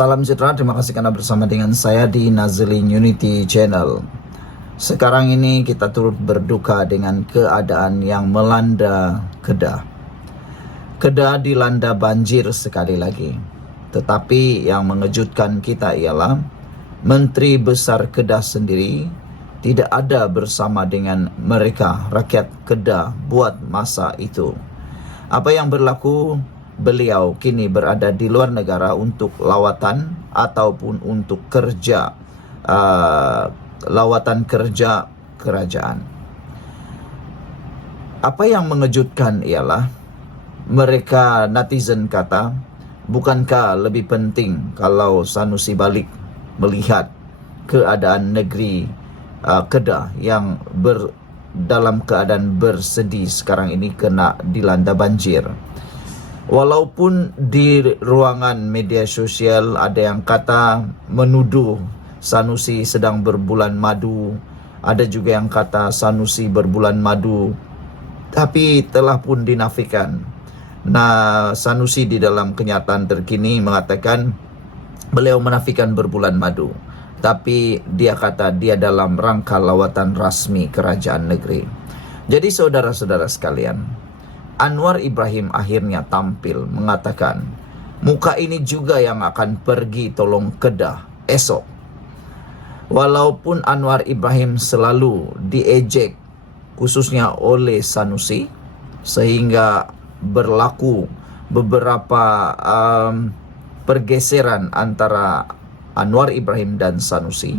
Salam sejahtera, terima kasih karena bersama dengan saya di Nazlin Unity Channel. Sekarang ini kita turut berduka dengan keadaan yang melanda Kedah. Kedah dilanda banjir sekali lagi. Tetapi yang mengejutkan kita ialah Menteri Besar Kedah sendiri tidak ada bersama dengan mereka, rakyat Kedah, buat masa itu. Apa yang berlaku? Beliau kini berada di luar negara untuk lawatan ataupun untuk kerja, lawatan kerja kerajaan. Apa yang mengejutkan ialah mereka netizen kata, bukankah lebih penting kalau Sanusi balik melihat keadaan negeri Kedah yang dalam keadaan bersedih sekarang ini kena dilanda banjir. Walaupun di ruangan media sosial ada yang kata menuduh Sanusi sedang berbulan madu, ada juga yang kata Sanusi berbulan madu, tapi telah pun dinafikan. Nah, Sanusi di dalam kenyataan terkini mengatakan beliau menafikan berbulan madu, tapi dia kata dia dalam rangka lawatan rasmi kerajaan negeri. Jadi saudara-saudara sekalian, Anwar Ibrahim akhirnya tampil mengatakan, muka ini juga yang akan pergi tolong Kedah esok. Walaupun Anwar Ibrahim selalu diejek khususnya oleh Sanusi, sehingga berlaku beberapa pergeseran antara Anwar Ibrahim dan Sanusi.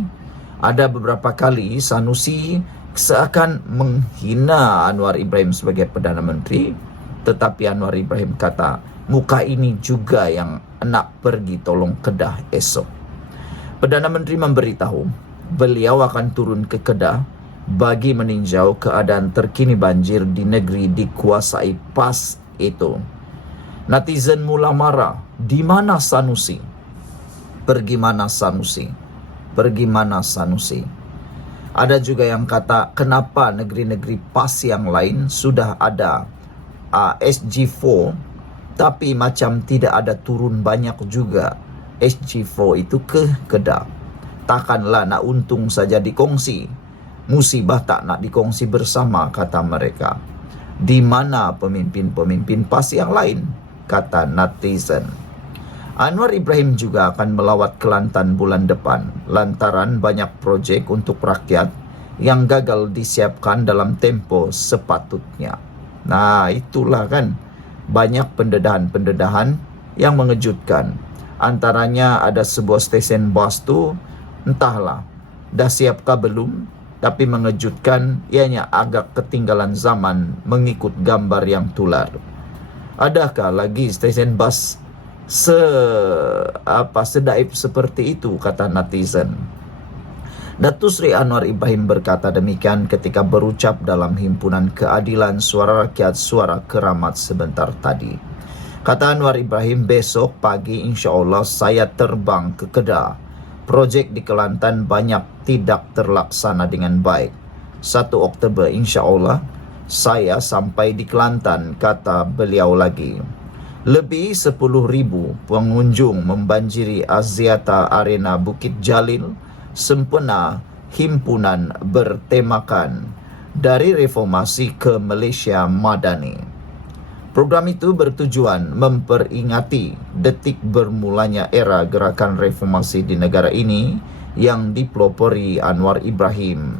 Ada beberapa kali Sanusi seakan menghina Anwar Ibrahim sebagai Perdana Menteri, tetapi Anwar Ibrahim kata, muka ini juga yang nak pergi tolong Kedah esok. Perdana Menteri memberitahu beliau akan turun ke Kedah bagi meninjau keadaan terkini banjir di negeri dikuasai PAS itu. Netizen mula marah, di mana Sanusi? Pergi mana Sanusi? Pergi mana Sanusi? Ada juga yang kata, kenapa negeri-negeri PAS yang lain sudah ada SG4, tapi macam tidak ada turun banyak juga SG4 itu ke Kedah. Takkanlah nak untung saja dikongsi, musibah tak nak dikongsi bersama, kata mereka. Di mana pemimpin-pemimpin PAS yang lain? Kata netizen. Anwar Ibrahim juga akan melawat Kelantan bulan depan lantaran banyak projek untuk rakyat yang gagal disiapkan dalam tempo sepatutnya. Nah, itulah kan banyak pendedahan-pendedahan yang mengejutkan. Antaranya ada sebuah stesen bus tu, entahlah dah siapkah belum, tapi mengejutkan ianya agak ketinggalan zaman mengikut gambar yang tular. Adakah lagi stesen bus sedaib seperti itu, kata netizen. Datuk Seri Anwar Ibrahim berkata demikian ketika berucap dalam Himpunan Keadilan Suara Rakyat Suara Keramat sebentar tadi. Kata Anwar Ibrahim, besok pagi insya-Allah saya terbang ke Kedah. Projek di Kelantan banyak tidak terlaksana dengan baik. 1 Oktober insya-Allah saya sampai di Kelantan, kata beliau lagi. Lebih 10,000 pengunjung membanjiri Axiata Arena Bukit Jalil sempena himpunan bertemakan dari reformasi ke Malaysia Madani. Program itu bertujuan memperingati detik bermulanya era gerakan reformasi di negara ini yang dipelopori Anwar Ibrahim.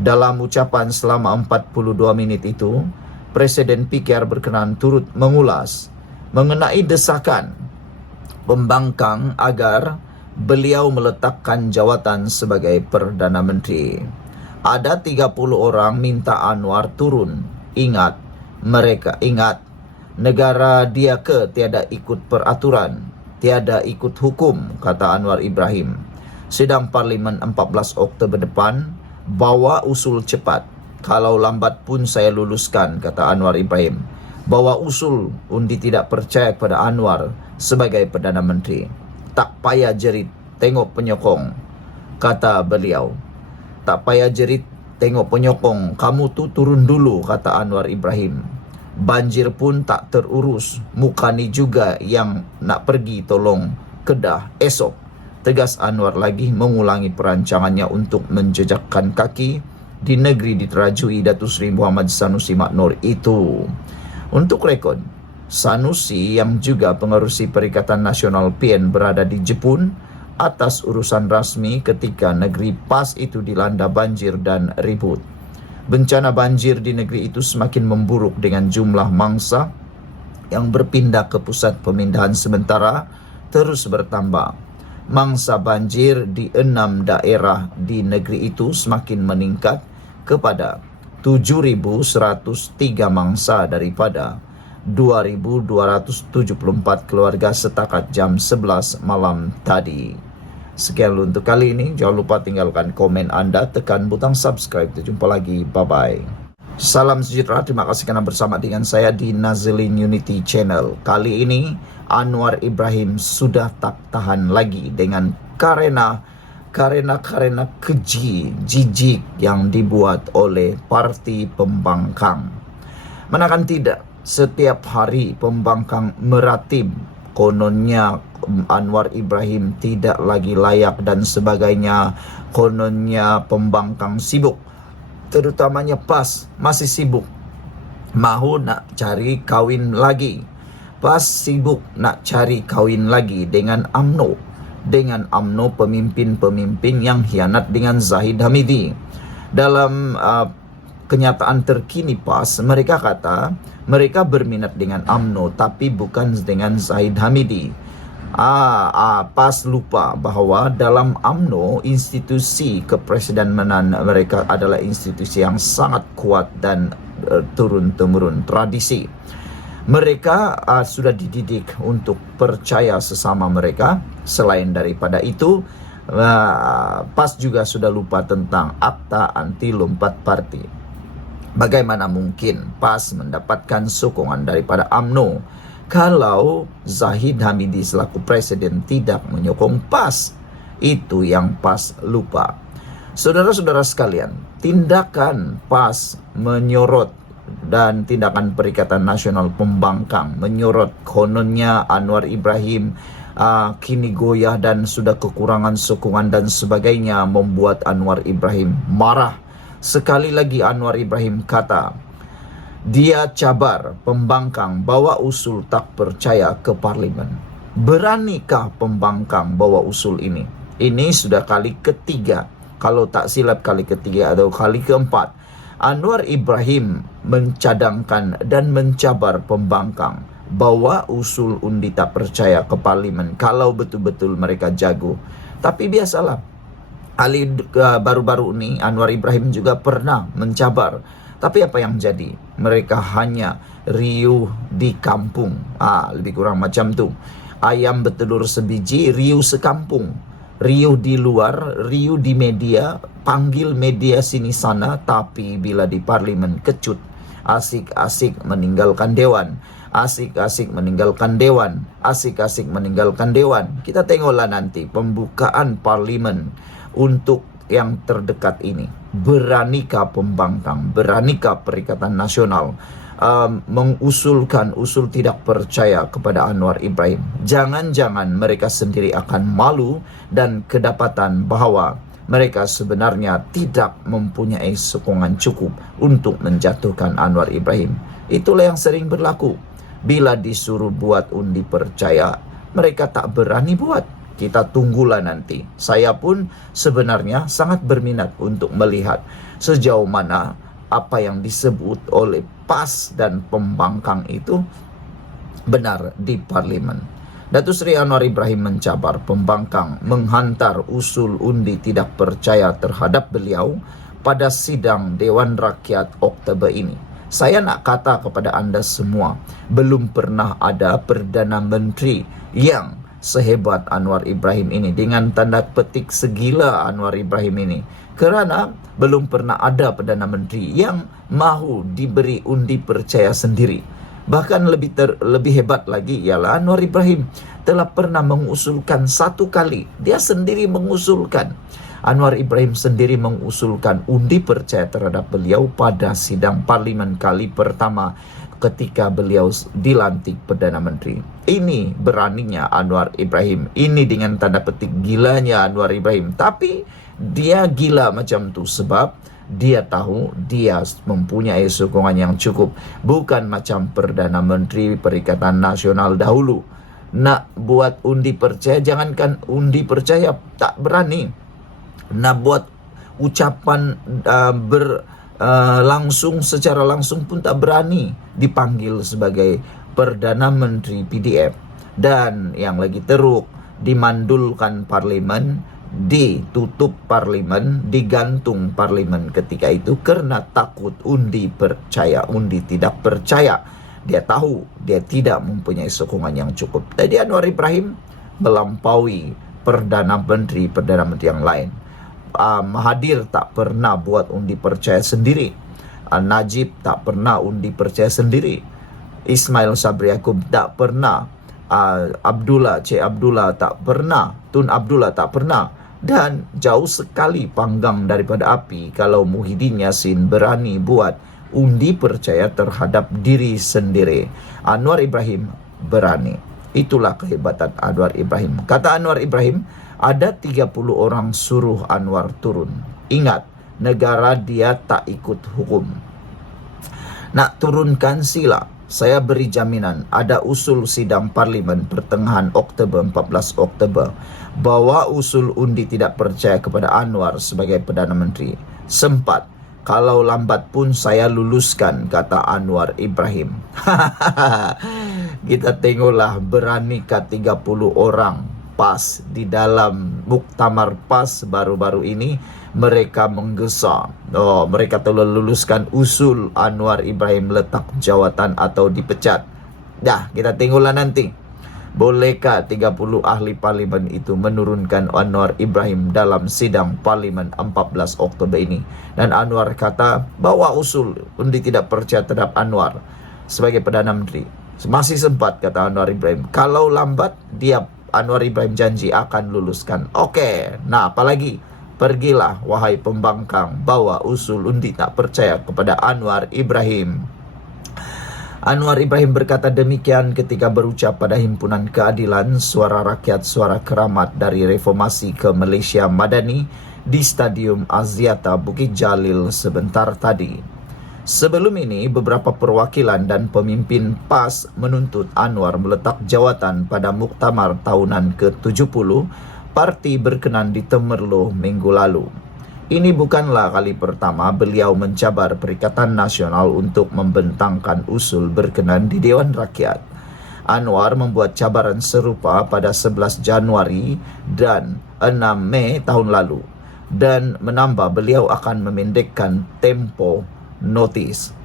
Dalam ucapan selama 42 menit itu, Presiden PKR berkenan turut mengulas mengenai desakan pembangkang agar beliau meletakkan jawatan sebagai Perdana Menteri. Ada 30 orang minta Anwar turun. Ingat, negara dia tiada ikut peraturan, tiada ikut hukum, kata Anwar Ibrahim. Sidang Parlimen 14 Oktober depan, bawa usul cepat. Kalau lambat pun saya luluskan, kata Anwar Ibrahim. Bawa usul undi tidak percaya kepada Anwar sebagai Perdana Menteri. Tak payah jerit, tengok penyokong, kata beliau. Tak payah jerit, tengok penyokong, kamu tu turun dulu, kata Anwar Ibrahim. Banjir pun tak terurus, muka ni juga yang nak pergi tolong Kedah esok. Tegas Anwar lagi mengulangi perancangannya untuk menjejakkan kaki di negeri diterajui Datuk Seri Muhammad Sanusi Maknor itu. Untuk rekod, Sanusi yang juga pengerusi Perikatan Nasional PN berada di Jepun atas urusan rasmi ketika negeri PAS itu dilanda banjir dan ribut. Bencana banjir di negeri itu semakin memburuk dengan jumlah mangsa yang berpindah ke pusat pemindahan sementara terus bertambah. Mangsa banjir di 6 daerah di negeri itu semakin meningkat kepada 7.103 mangsa daripada 2.274 keluarga setakat jam 11 malam tadi. Sekian dulu untuk kali ini. Jangan lupa tinggalkan komen Anda, tekan butang subscribe. Jumpa lagi. Bye-bye. Salam sejahtera. Terima kasih karena bersama dengan saya di Nazilin Unity Channel. Kali ini Anwar Ibrahim sudah tak tahan lagi dengan karena keji, jijik yang dibuat oleh parti pembangkang. Manakan tidak, setiap hari pembangkang meratib kononnya Anwar Ibrahim tidak lagi layak dan sebagainya. Kononnya pembangkang sibuk, terutamanya PAS masih sibuk mahu nak cari kawin lagi. PAS sibuk nak cari kawin lagi dengan UMNO. Dengan UMNO pemimpin-pemimpin yang hianat dengan Zahid Hamidi. Dalam kenyataan terkini PAS, mereka kata mereka berminat dengan UMNO tapi bukan dengan Zahid Hamidi. PAS lupa bahwa dalam UMNO institusi kepresidenan mereka adalah institusi yang sangat kuat dan turun-temurun tradisi. Mereka sudah dididik untuk percaya sesama mereka. Selain daripada itu, PAS juga sudah lupa tentang akta anti lompat parti. Bagaimana mungkin PAS mendapatkan sokongan daripada UMNO kalau Zahid Hamidi selaku presiden tidak menyokong PAS? Itu yang PAS lupa. Saudara-saudara sekalian, tindakan PAS menyorot dan tindakan Perikatan Nasional Pembangkang menyorot kononnya Anwar Ibrahim kini goyah dan sudah kekurangan sokongan dan sebagainya membuat Anwar Ibrahim marah. Sekali lagi Anwar Ibrahim kata dia cabar pembangkang bawa usul tak percaya ke parlimen. Beranikah pembangkang bawa usul ini? Ini sudah kali ketiga, kalau tak silap kali ketiga atau kali keempat Anwar Ibrahim mencadangkan dan mencabar pembangkang bawa usul undi tak percaya ke parlimen kalau betul-betul mereka jago. Tapi biasalah, baru-baru ini Anwar Ibrahim juga pernah mencabar. Tapi apa yang jadi? Mereka hanya riuh di kampung. Lebih kurang macam tu. Ayam bertelur sebiji, riuh sekampung. Riuh di luar, riuh di media, panggil media sini sana, tapi bila di parlimen kecut. Asik-asik meninggalkan dewan. Asik-asik meninggalkan dewan. Asik-asik meninggalkan dewan. Kita tengoklah nanti pembukaan parlimen untuk yang terdekat ini. Beranikah pembangkang, beranikah Perikatan Nasional mengusulkan usul tidak percaya kepada Anwar Ibrahim? Jangan-jangan mereka sendiri akan malu dan kedapatan bahwa mereka sebenarnya tidak mempunyai sokongan cukup untuk menjatuhkan Anwar Ibrahim. Itulah yang sering berlaku. Bila disuruh buat undi percaya, mereka tak berani buat. Kita tunggulah nanti. Saya pun sebenarnya sangat berminat untuk melihat sejauh mana apa yang disebut oleh PAS dan pembangkang itu benar di parlimen. Datuk Seri Anwar Ibrahim mencabar pembangkang menghantar usul undi tidak percaya terhadap beliau pada sidang Dewan Rakyat Oktober ini. Saya nak kata kepada anda semua, belum pernah ada Perdana Menteri yang sehebat Anwar Ibrahim ini, dengan tanda petik segila Anwar Ibrahim ini. Kerana belum pernah ada Perdana Menteri yang mahu diberi undi percaya sendiri. Bahkan lebih hebat lagi ialah Anwar Ibrahim telah pernah mengusulkan satu kali. Dia sendiri mengusulkan. Anwar Ibrahim sendiri mengusulkan undi percaya terhadap beliau pada sidang parlimen kali pertama ketika beliau dilantik Perdana Menteri. Ini beraninya Anwar Ibrahim. Ini dengan tanda petik gilanya Anwar Ibrahim. Tapi dia gila macam tu sebab dia tahu dia mempunyai sokongan yang cukup. Bukan macam Perdana Menteri Perikatan Nasional dahulu. Nak buat undi percaya, jangankan undi percaya, tak berani. Nak buat ucapan langsung, secara langsung pun tak berani dipanggil sebagai Perdana Menteri PDF. Dan yang lagi teruk, dimandulkan parlimen, ditutup parlimen, digantung parlimen ketika itu karena takut undi percaya, undi tidak percaya. Dia tahu dia tidak mempunyai sokongan yang cukup. Jadi Anwar Ibrahim melampaui Perdana Menteri yang lain. Mahathir tak pernah buat undi percaya sendiri. Najib tak pernah undi percaya sendiri. Ismail Sabri Yaakob tak pernah. Cik Abdullah tak pernah. Tun Abdullah tak pernah. Dan jauh sekali panggang daripada api kalau Muhyiddin Yassin berani buat undi percaya terhadap diri sendiri. Anwar Ibrahim berani. Itulah kehebatan Anwar Ibrahim. Kata Anwar Ibrahim, ada 30 orang suruh Anwar turun. Ingat, negara dia tak ikut hukum. Nak turunkan sila. Saya beri jaminan ada usul sidang parlimen pertengahan Oktober, 14 Oktober. Bawa usul undi tidak percaya kepada Anwar sebagai Perdana Menteri. Sempat. Kalau lambat pun saya luluskan, kata Anwar Ibrahim. Kita tengoklah beranikah 30 orang PAS di dalam muktamar PAS baru-baru ini. Mereka menggesa. Mereka telah luluskan usul Anwar Ibrahim letak jawatan atau dipecat. Dah, kita tengoklah nanti. Bolehkah 30 ahli parlimen itu menurunkan Anwar Ibrahim dalam sidang parlimen 14 Oktober ini? Dan Anwar kata, bawa usul undi tidak percaya terhadap Anwar sebagai Perdana Menteri. Masih sempat, kata Anwar Ibrahim. Kalau lambat, Anwar Ibrahim janji akan luluskan. Okey, nah apalagi? Pergilah wahai pembangkang, bawa usul undi tak percaya kepada Anwar Ibrahim. Anwar Ibrahim berkata demikian ketika berucap pada Himpunan Keadilan Suara Rakyat Suara Keramat dari Reformasi ke Malaysia Madani di Stadium Aziata Bukit Jalil sebentar tadi. Sebelum ini, beberapa perwakilan dan pemimpin PAS menuntut Anwar meletak jawatan pada muktamar tahunan ke-70 parti berkenan di Temerloh minggu lalu. Ini bukanlah kali pertama beliau mencabar Perikatan Nasional untuk membentangkan usul berkenan di Dewan Rakyat. Anwar membuat cabaran serupa pada 11 Januari dan 6 Mei tahun lalu dan menambah beliau akan memendekkan tempo notis.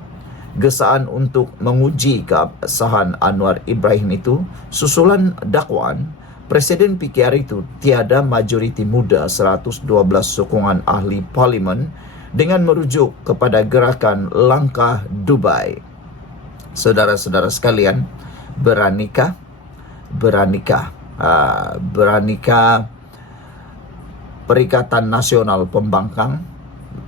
Gesaan untuk menguji keabsahan Anwar Ibrahim itu susulan dakwaan Presiden PKR itu tiada majoriti muda 112 sokongan ahli parlimen dengan merujuk kepada gerakan Langkah Dubai. Saudara-saudara sekalian, beranikah Perikatan Nasional Pembangkang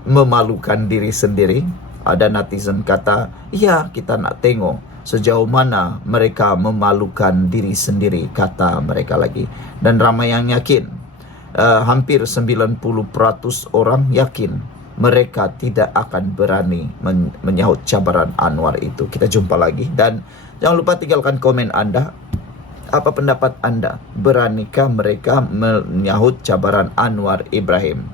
memalukan diri sendiri? Ada netizen kata, ya kita nak tengok sejauh mana mereka memalukan diri sendiri, kata mereka lagi. Dan ramai yang yakin, hampir 90% orang yakin mereka tidak akan berani menyahut cabaran Anwar itu. Kita jumpa lagi dan jangan lupa tinggalkan komen Anda. Apa pendapat Anda? Beranikah mereka menyahut cabaran Anwar Ibrahim?